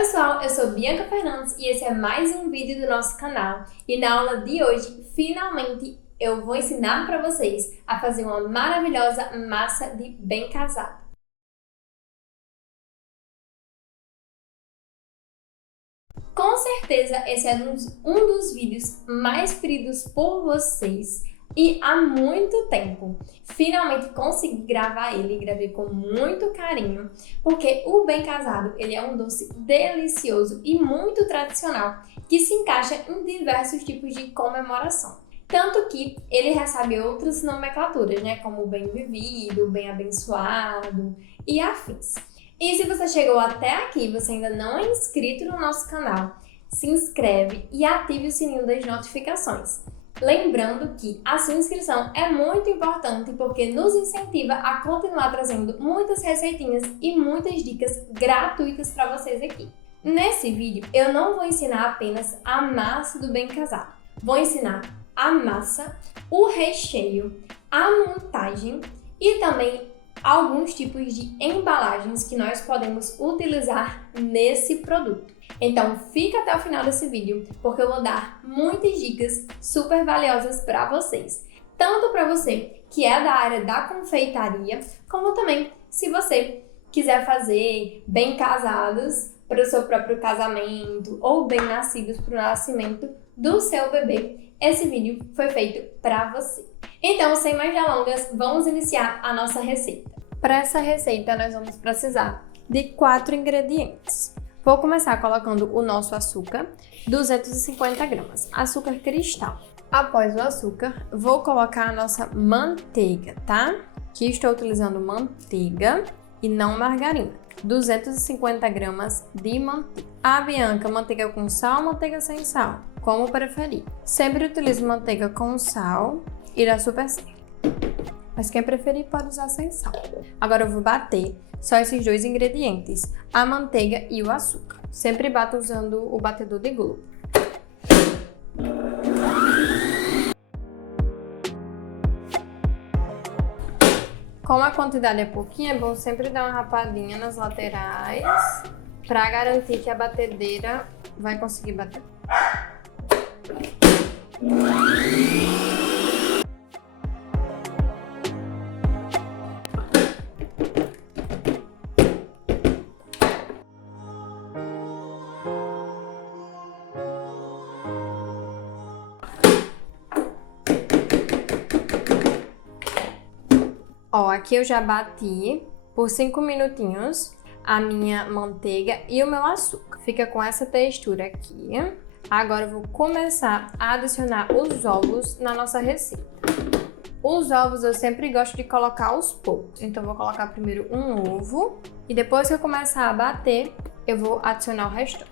pessoal, eu sou Bianca Fernandes e esse é mais um vídeo do nosso canal. E na aula de hoje, finalmente, eu vou ensinar para vocês a fazer uma maravilhosa massa de bem casado. Com certeza esse é um dos vídeos mais pedidos por vocês e há muito tempo. Finalmente consegui gravar ele, gravei com muito carinho, porque o bem casado ele é um doce delicioso e muito tradicional que se encaixa em diversos tipos de comemoração. Tanto que ele recebe outras nomenclaturas, né, como o bem vivido, o bem abençoado e afins. E se você chegou até aqui e você ainda não é inscrito no nosso canal, se inscreve e ative o sininho das notificações. Lembrando que a sua inscrição é muito importante porque nos incentiva a continuar trazendo muitas receitinhas e muitas dicas gratuitas para vocês aqui. Nesse vídeo eu não vou ensinar apenas a massa do bem casado, vou ensinar a massa, o recheio, a montagem e também alguns tipos de embalagens que nós podemos utilizar nesse produto. Então fica até o final desse vídeo, porque eu vou dar muitas dicas super valiosas para vocês. Tanto para você que é da área da confeitaria, como também se você quiser fazer bem casados para o seu próprio casamento ou bem nascidos para o nascimento do seu bebê. Esse vídeo foi feito para você. Então, sem mais delongas, vamos iniciar a nossa receita. Para essa receita, nós vamos precisar de 4 ingredientes. Vou começar colocando o nosso açúcar, 250 gramas, açúcar cristal. Após o açúcar, vou colocar a nossa manteiga, tá? Aqui estou utilizando manteiga e não margarina. 250 gramas de manteiga. Ah, Bianca, manteiga com sal ou manteiga sem sal? Como preferir. Sempre utilizo manteiga com sal e dá super certo. Mas quem preferir pode usar sem sal. Agora eu vou bater só esses dois ingredientes, a manteiga e o açúcar. Sempre bato usando o batedor de globo. Como a quantidade é pouquinha, é bom sempre dar uma rapadinha nas laterais para garantir que a batedeira vai conseguir bater. Ó, aqui eu já bati por 5 minutinhos a minha manteiga e o meu açúcar. Fica com essa textura aqui. Agora eu vou começar a adicionar os ovos na nossa receita. Os ovos eu sempre gosto de colocar aos poucos. Então eu vou colocar primeiro um ovo e depois que eu começar a bater, eu vou adicionar o resto.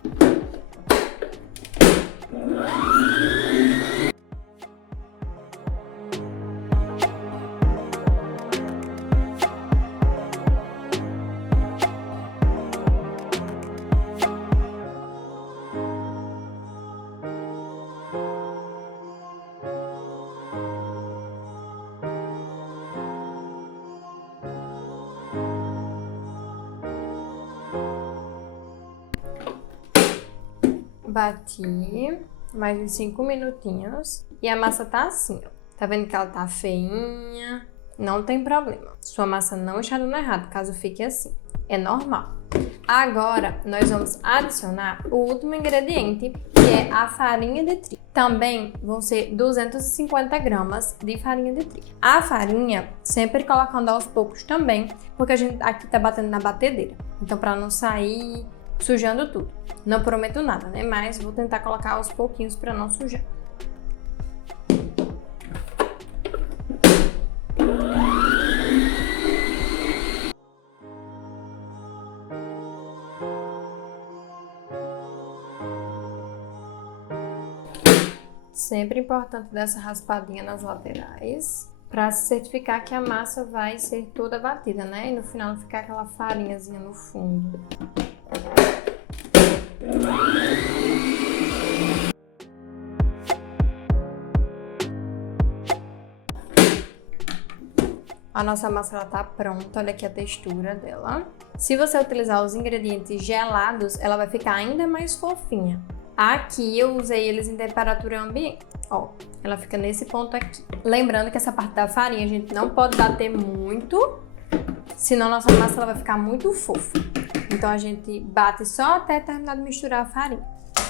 Bati mais uns 5 minutinhos e a massa tá assim, ó. Tá vendo que ela tá feinha? Não tem problema. Sua massa não está dando errado, caso fique assim. É normal. Agora, nós vamos adicionar o último ingrediente, que é a farinha de trigo. Também vão ser 250 gramas de farinha de trigo. A farinha, sempre colocando aos poucos também, porque a gente aqui tá batendo na batedeira. Então, para não sair sujando tudo. Não prometo nada, né? Mas vou tentar colocar aos pouquinhos para não sujar. Sempre importante dar essa raspadinha nas laterais para se certificar que a massa vai ser toda batida, né? E no final não ficar aquela farinhazinha no fundo. A nossa massa tá pronta, olha aqui a textura dela. Se você utilizar os ingredientes gelados, ela vai ficar ainda mais fofinha. Aqui eu usei eles em temperatura ambiente. Ó, ela fica nesse ponto aqui. Lembrando que essa parte da farinha a gente não pode bater muito, senão nossa massa ela vai ficar muito fofa. Então a gente bate só até terminar de misturar a farinha.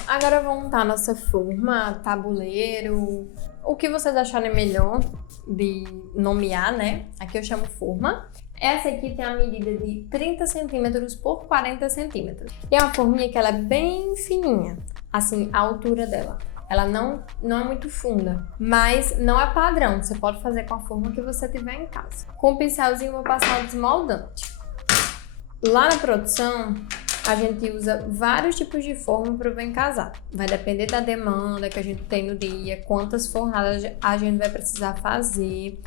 Agora vamos montar a nossa forma, tabuleiro, o que vocês acharem melhor de nomear, né? Aqui eu chamo forma. Essa aqui tem a medida de 30 centímetros por 40 centímetros. E é uma forminha que ela é bem fininha, assim, a altura dela. Ela não é muito funda, mas não é padrão. Você pode fazer com a forma que você tiver em casa. Com o pincelzinho eu vou passar o desmoldante. Lá na produção, a gente usa vários tipos de forma para o bem casado. Vai depender da demanda que a gente tem no dia, quantas fornadas a gente vai precisar fazer.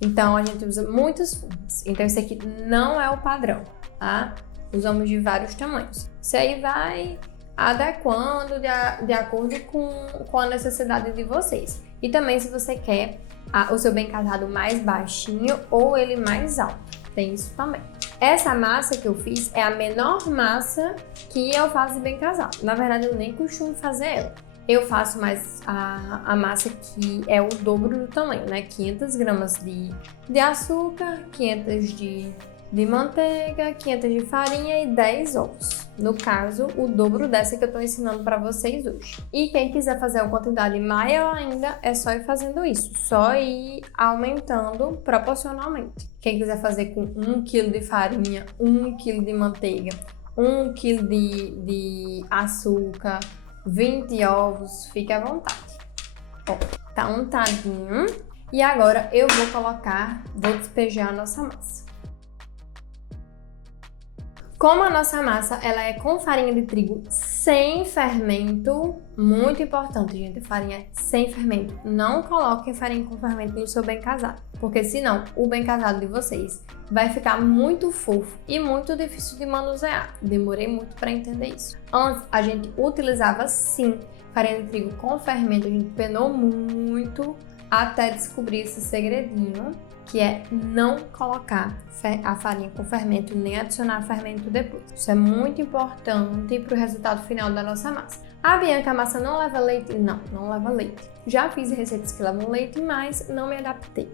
Então, a gente usa muitas formas. Então, esse aqui não é o padrão, tá? Usamos de vários tamanhos. Isso aí vai adequando de acordo com a necessidade de vocês. E também se você quer o seu bem casado mais baixinho ou ele mais alto. Tem isso também. Essa massa que eu fiz é a menor massa que eu faço de bem casado. Na verdade, eu nem costumo fazer ela. Eu faço mais a massa que é o dobro do tamanho, né? 500 gramas de açúcar, 500 de manteiga, 500 de farinha e 10 ovos. No caso, o dobro dessa que eu tô ensinando para vocês hoje. E quem quiser fazer uma quantidade maior ainda, é só ir fazendo isso. Só ir aumentando proporcionalmente. Quem quiser fazer com 1 kg de farinha, 1 kg de manteiga, 1 kg de açúcar, 20 ovos, fique à vontade. Ó, tá untadinho. E agora eu vou despejar a nossa massa. Como a nossa massa ela é com farinha de trigo sem fermento, muito importante, gente, farinha sem fermento. Não coloquem farinha com fermento no seu bem casado, porque senão o bem casado de vocês vai ficar muito fofo e muito difícil de manusear. Demorei muito para entender isso. Antes a gente utilizava sim farinha de trigo com fermento, a gente penou muito até descobrir esse segredinho, que é não colocar a farinha com fermento nem adicionar fermento depois. Isso é muito importante para o resultado final da nossa massa. Ah, Bianca, a massa não leva leite? Não, não leva leite. Já fiz receitas que levam leite, mas não me adaptei.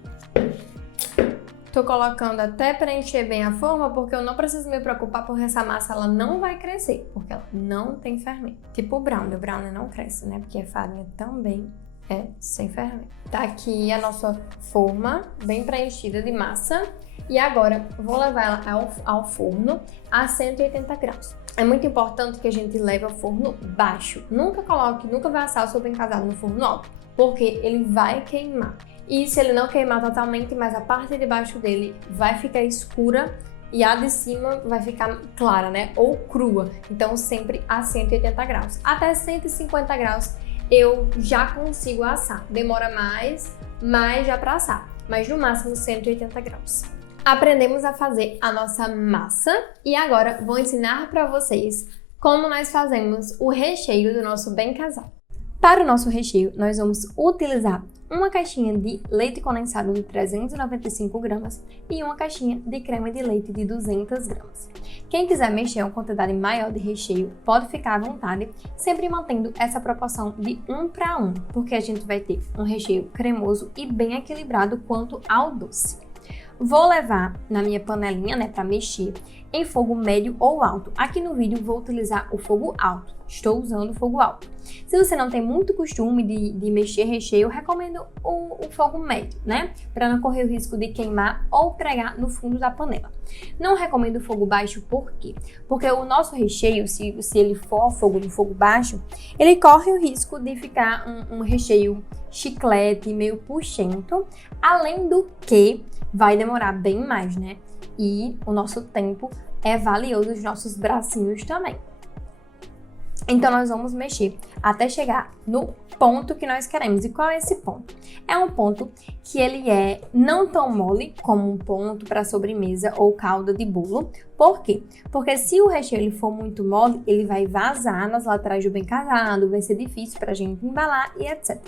Tô colocando até preencher bem a forma, porque eu não preciso me preocupar, porque essa massa ela não vai crescer, porque ela não tem fermento. Tipo o brownie não cresce, né? Porque a farinha também é sem fermento. Tá aqui a nossa forma bem preenchida de massa. E agora vou levar ela ao forno a 180 graus. É muito importante que a gente leve ao forno baixo. Nunca vai assar o seu bem casado no forno alto, porque ele vai queimar. E se ele não queimar totalmente, mas a parte de baixo dele vai ficar escura e a de cima vai ficar clara, né? Ou crua. Então sempre a 180 graus. Até 150 graus eu já consigo assar. Demora mais, mas já para assar. Mas no máximo 180 graus. Aprendemos a fazer a nossa massa e agora vou ensinar para vocês como nós fazemos o recheio do nosso bem casado. Para o nosso recheio, nós vamos utilizar uma caixinha de leite condensado de 395 gramas e uma caixinha de creme de leite de 200 gramas. Quem quiser mexer uma quantidade maior de recheio, pode ficar à vontade, sempre mantendo essa proporção de 1 para 1, porque a gente vai ter um recheio cremoso e bem equilibrado quanto ao doce. Vou levar na minha panelinha, né, para mexer, em fogo médio ou alto. Aqui no vídeo vou utilizar o fogo alto. Estou usando o fogo alto. Se você não tem muito costume de mexer recheio, eu recomendo o fogo médio, né? Para não correr o risco de queimar ou pregar no fundo da panela. Não recomendo o fogo baixo, por quê? Porque o nosso recheio, se ele for no fogo baixo, ele corre o risco de ficar um recheio chiclete, meio puxento, além do que vai demorar bem mais, né? E o nosso tempo é valioso, os nossos bracinhos também. Então, nós vamos mexer até chegar no ponto que nós queremos. E qual é esse ponto? É um ponto que ele é não tão mole como um ponto para sobremesa ou calda de bolo. Por quê? Porque se o recheio ele for muito mole, ele vai vazar nas laterais do bem casado, vai ser difícil para a gente embalar e etc.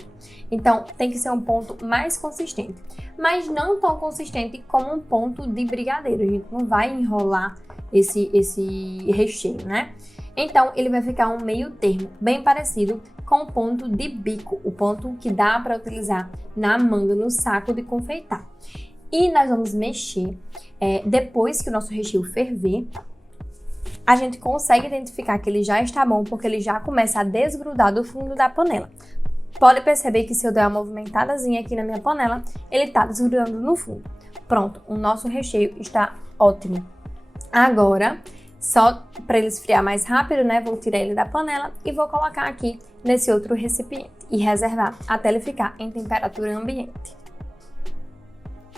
Então, tem que ser um ponto mais consistente. Mas não tão consistente como um ponto de brigadeiro. A gente não vai enrolar esse recheio, né? Então, ele vai ficar um meio termo, bem parecido com o ponto de bico, o ponto que dá para utilizar na manga, no saco de confeitar. E nós vamos mexer, depois que o nosso recheio ferver, a gente consegue identificar que ele já está bom, porque ele já começa a desgrudar do fundo da panela. Pode perceber que se eu der uma movimentadazinha aqui na minha panela, ele está desgrudando no fundo. Pronto, o nosso recheio está ótimo. Agora, só para ele esfriar mais rápido, né? Vou tirar ele da panela e vou colocar aqui nesse outro recipiente e reservar até ele ficar em temperatura ambiente.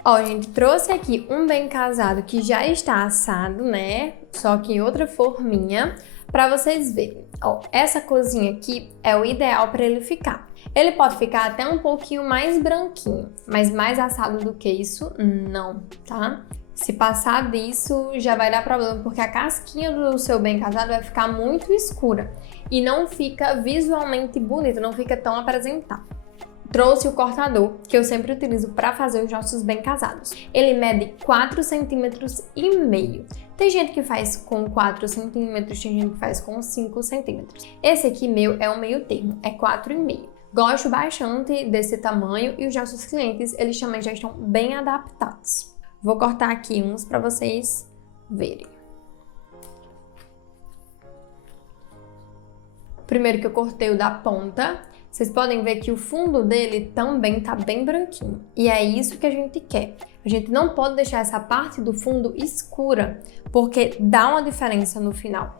Ó, gente, trouxe aqui um bem casado que já está assado, né? Só que em outra forminha, para vocês verem. Ó, essa cozinha aqui é o ideal para ele ficar. Ele pode ficar até um pouquinho mais branquinho, mas mais assado do que isso, não, tá? Se passar disso, já vai dar problema, porque a casquinha do seu bem casado vai ficar muito escura e não fica visualmente bonito, não fica tão apresentável. Trouxe o cortador, que eu sempre utilizo para fazer os nossos bem casados. Ele mede 4,5 cm. Tem gente que faz com 4 cm, tem gente que faz com 5 cm. Esse aqui meu é um meio termo, é 4,5. Gosto bastante desse tamanho e os nossos clientes, eles também já estão bem adaptados. Vou cortar aqui uns para vocês verem. Primeiro que eu cortei o da ponta, vocês podem ver que o fundo dele também tá bem branquinho. E é isso que a gente quer. A gente não pode deixar essa parte do fundo escura, porque dá uma diferença no final.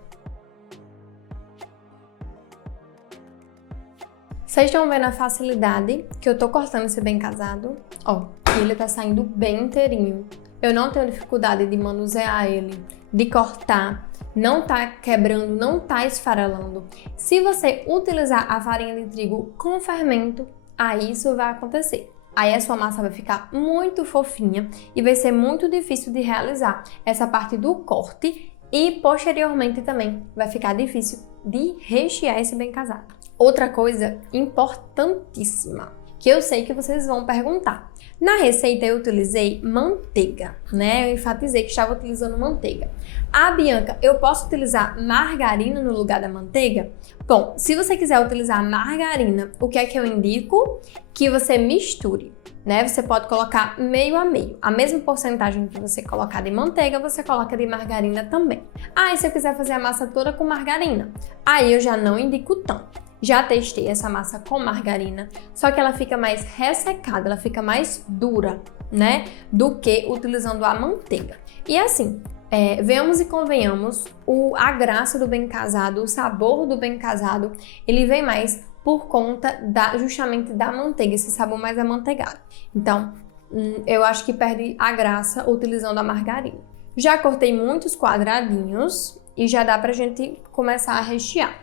Vocês estão vendo a facilidade que eu tô cortando esse bem casado? Ó, ele tá saindo bem inteirinho. Eu não tenho dificuldade de manusear ele, de cortar, não tá quebrando, não tá esfarelando. Se você utilizar a farinha de trigo com fermento, aí isso vai acontecer. Aí a sua massa vai ficar muito fofinha e vai ser muito difícil de realizar essa parte do corte e posteriormente também vai ficar difícil de rechear esse bem casado. Outra coisa importantíssima, que eu sei que vocês vão perguntar. Na receita eu utilizei manteiga, né? Eu enfatizei que estava utilizando manteiga. Ah, Bianca, eu posso utilizar margarina no lugar da manteiga? Bom, se você quiser utilizar margarina, o que é que eu indico? Que você misture, né? Você pode colocar meio a meio. A mesma porcentagem que você colocar de manteiga, você coloca de margarina também. Ah, e se eu quiser fazer a massa toda com margarina? Aí eu já não indico tanto. Já testei essa massa com margarina, só que ela fica mais ressecada, ela fica mais dura, né? Do que utilizando a manteiga. E assim, venhamos e convenhamos, a graça do bem casado, o sabor do bem casado, ele vem mais por conta justamente da manteiga, esse sabor mais amanteigado. Então, eu acho que perde a graça utilizando a margarina. Já cortei muitos quadradinhos e já dá pra gente começar a rechear.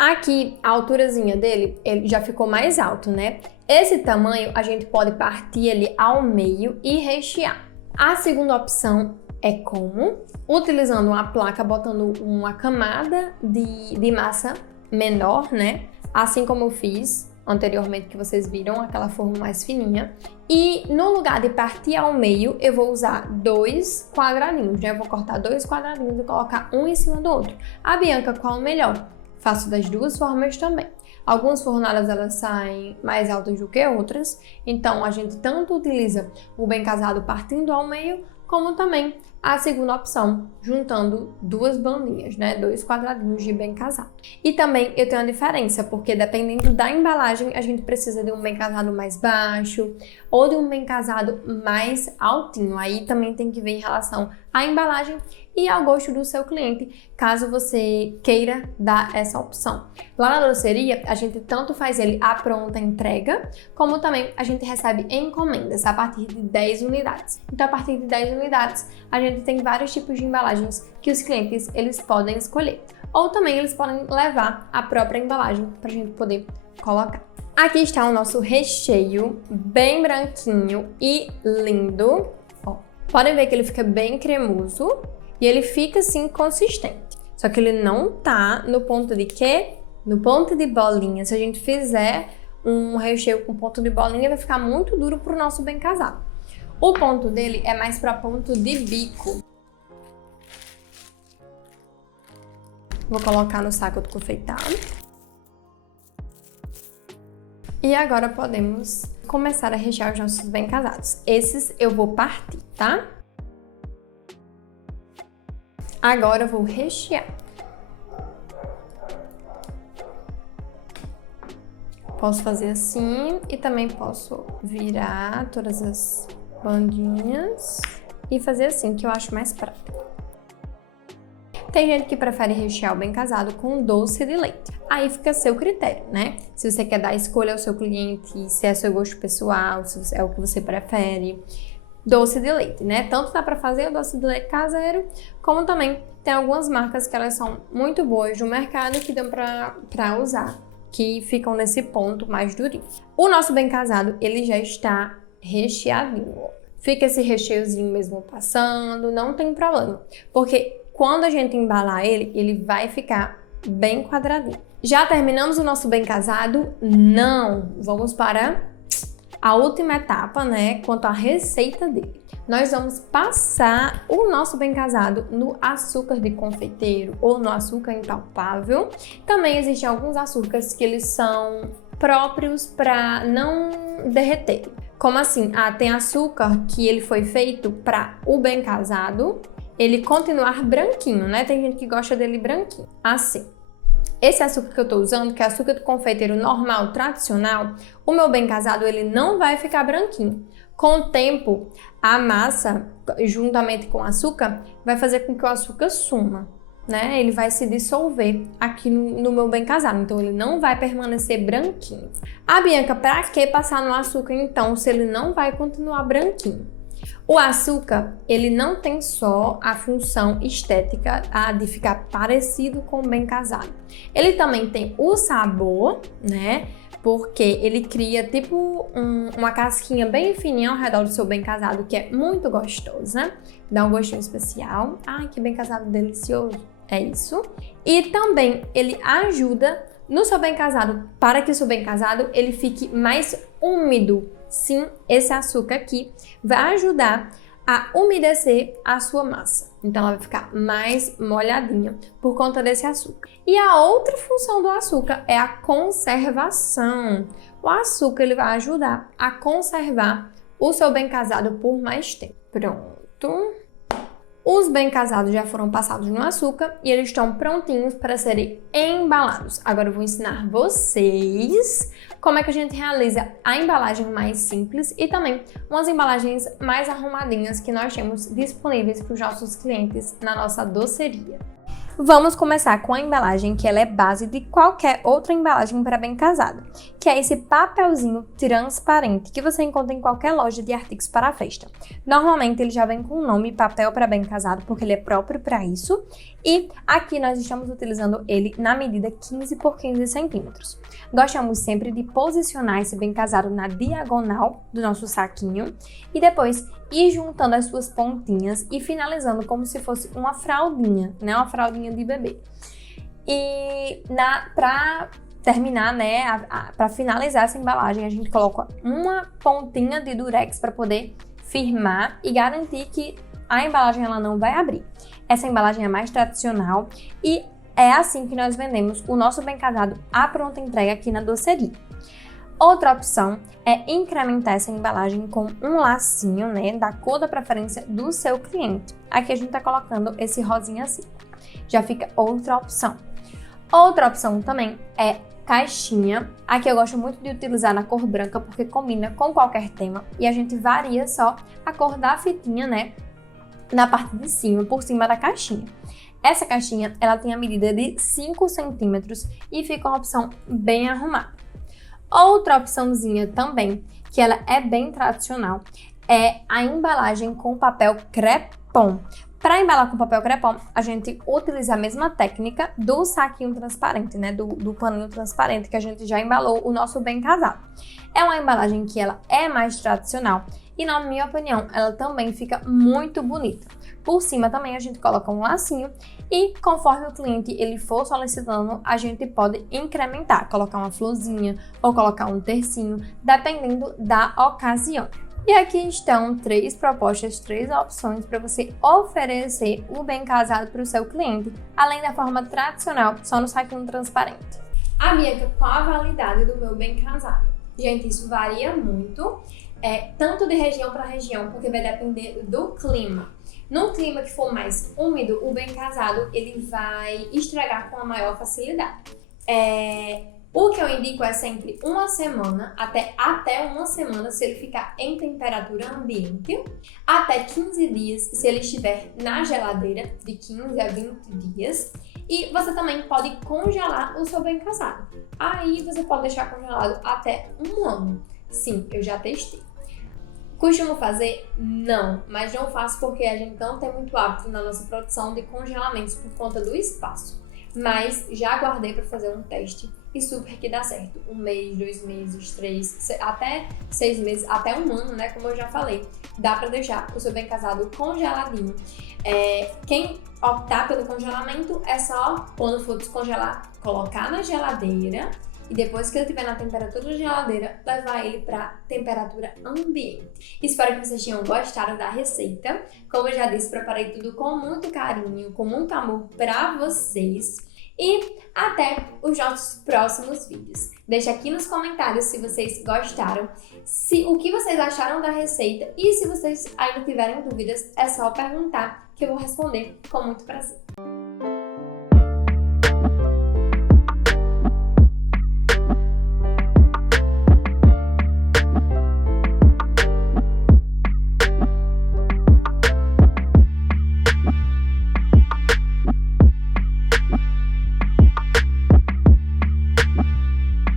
Aqui, a alturazinha dele, ele já ficou mais alto, né? Esse tamanho, a gente pode partir ele ao meio e rechear. A segunda opção é como? Utilizando uma placa, botando uma camada de massa menor, né? Assim como eu fiz anteriormente, que vocês viram, aquela forma mais fininha. E no lugar de partir ao meio, eu vou usar 2 quadradinhos, né? Eu vou cortar 2 quadradinhos e colocar um em cima do outro. A Bianca, qual o melhor? Faço das duas formas também. Algumas fornadas elas saem mais altas do que outras, então a gente tanto utiliza o bem casado partindo ao meio, como também a segunda opção, juntando 2 bandinhas, né? 2 quadradinhos de bem casado. E também eu tenho uma diferença, porque dependendo da embalagem, a gente precisa de um bem casado mais baixo ou de um bem casado mais altinho. Aí também tem que ver em relação à embalagem e ao gosto do seu cliente, caso você queira dar essa opção. Lá na doceria, a gente tanto faz ele à pronta entrega, como também a gente recebe encomendas a partir de 10 unidades. Então, a partir de 10 unidades, a gente tem vários tipos de embalagens que os clientes eles podem escolher. ou também eles podem levar a própria embalagem pra gente poder colocar. Aqui está o nosso recheio, bem branquinho e lindo. Ó, podem ver que ele fica bem cremoso e ele fica assim consistente. Só que ele não tá no ponto de quê? No ponto de bolinha. Se a gente fizer um recheio com ponto de bolinha, vai ficar muito duro pro nosso bem casado. O ponto dele é mais para ponto de bico. Vou colocar no saco do confeitado. E agora podemos começar a rechear os nossos bem casados. Esses eu vou partir, tá? Agora eu vou rechear. Posso fazer assim e também posso virar todas as bandinhas e fazer assim, que eu acho mais prático. Tem gente que prefere rechear o bem casado com doce de leite. Aí fica a seu critério, né? Se você quer dar escolha ao seu cliente, se é seu gosto pessoal, se é o que você prefere. Doce de leite, né? Tanto dá para fazer o doce de leite caseiro, como também tem algumas marcas que elas são muito boas no mercado que dão para usar, que ficam nesse ponto mais durinho. O nosso bem casado, ele já está recheadinho, ó. Fica esse recheiozinho mesmo passando, não tem problema, porque quando a gente embalar ele, ele vai ficar bem quadradinho. Já terminamos o nosso bem casado? Não! Vamos para a última etapa, né, quanto à receita dele. Nós vamos passar o nosso bem casado no açúcar de confeiteiro ou no açúcar impalpável. Também existem alguns açúcares que eles são próprios para não derreter. Como assim? Tem açúcar que ele foi feito para o bem casado ele continuar branquinho, né? Tem gente que gosta dele branquinho, assim. Esse açúcar que eu tô usando, que é açúcar de confeiteiro normal, tradicional, o meu bem casado, ele não vai ficar branquinho. Com o tempo, a massa, juntamente com o açúcar, vai fazer com que o açúcar suma, né? Ele vai se dissolver aqui no meu bem casado, então ele não vai permanecer branquinho. Bianca, pra que passar no açúcar então, se ele não vai continuar branquinho? O açúcar, ele não tem só a função estética de ficar parecido com o bem casado. Ele também tem o sabor, né? Porque ele cria tipo uma casquinha bem fininha ao redor do seu bem casado, que é muito gostosa. Dá um gostinho especial. Ai, que bem casado delicioso. É isso. E também ele ajuda no seu bem casado, para que o seu bem casado ele fique mais úmido. Sim, esse açúcar aqui vai ajudar a umedecer a sua massa. Então ela vai ficar mais molhadinha por conta desse açúcar. E a outra função do açúcar é a conservação. O açúcar ele vai ajudar a conservar o seu bem casado por mais tempo. Pronto. Os bem casados já foram passados no açúcar e eles estão prontinhos para serem embalados. Agora eu vou ensinar vocês como é que a gente realiza a embalagem mais simples e também umas embalagens mais arrumadinhas que nós temos disponíveis para os nossos clientes na nossa doceria. Vamos começar com a embalagem que ela é base de qualquer outra embalagem para bem casado, que é esse papelzinho transparente que você encontra em qualquer loja de artigos para a festa. Normalmente ele já vem com o nome papel para bem casado porque ele é próprio para isso e aqui nós estamos utilizando ele na medida 15 por 15 centímetros. Gostamos sempre de posicionar esse bem casado na diagonal do nosso saquinho e depois ir juntando as suas pontinhas e finalizando como se fosse uma fraldinha, né? Uma fraldinha de bebê. E para terminar, né? Para finalizar essa embalagem, a gente coloca uma pontinha de durex para poder firmar e garantir que a embalagem ela não vai abrir. Essa embalagem é mais tradicional e é assim que nós vendemos o nosso bem casado à pronta entrega aqui na doceria. Outra opção é incrementar essa embalagem com um lacinho, né, da cor da preferência do seu cliente. Aqui a gente tá colocando esse rosinha assim. Já fica outra opção. Outra opção também é caixinha. Aqui eu gosto muito de utilizar na cor branca porque combina com qualquer tema e a gente varia só a cor da fitinha, né, na parte de cima, por cima da caixinha. Essa caixinha, ela tem a medida de 5 centímetros e fica uma opção bem arrumada. Outra opçãozinha também, que ela é bem tradicional, é a embalagem com papel crepom. Para embalar com papel crepom, a gente utiliza a mesma técnica do saquinho transparente, né? Do paninho transparente que a gente já embalou o nosso bem casado. É uma embalagem que ela é mais tradicional e, na minha opinião, ela também fica muito bonita. Por cima também a gente coloca um lacinho e, conforme o cliente ele for solicitando, a gente pode incrementar, colocar uma florzinha ou colocar um tercinho, dependendo da ocasião. E aqui estão 3 propostas, 3 opções para você oferecer o bem casado para o seu cliente, além da forma tradicional, só no saquinho transparente. A Bianca, qual a validade do meu bem casado? Gente, isso varia muito, tanto de região para região, porque vai depender do clima. Num clima que for mais úmido, o bem casado ele vai estragar com a maior facilidade. O que eu indico é sempre uma semana, até uma semana se ele ficar em temperatura ambiente, até 15 dias se ele estiver na geladeira, de 15 a 20 dias. E você também pode congelar o seu bem casado. Aí você pode deixar congelado até 1 ano. Sim, eu já testei. Costumo fazer? Não, mas não faço porque a gente não tem muito hábito na nossa produção de congelamentos por conta do espaço. Mas já guardei para fazer um teste e super que dá certo. 1 mês, 2 meses, 3, até 6 meses, até 1 ano, né? Como eu já falei, dá para deixar o seu bem casado congeladinho. Quem optar pelo congelamento é só, quando for descongelar, colocar na geladeira e depois que ele estiver na temperatura da geladeira, levar ele para temperatura ambiente. Espero que vocês tenham gostado da receita. Como eu já disse, preparei tudo com muito carinho, com muito amor para vocês. E até os nossos próximos vídeos. Deixa aqui nos comentários se vocês gostaram, o que vocês acharam da receita e se vocês ainda tiverem dúvidas, é só perguntar que eu vou responder com muito prazer.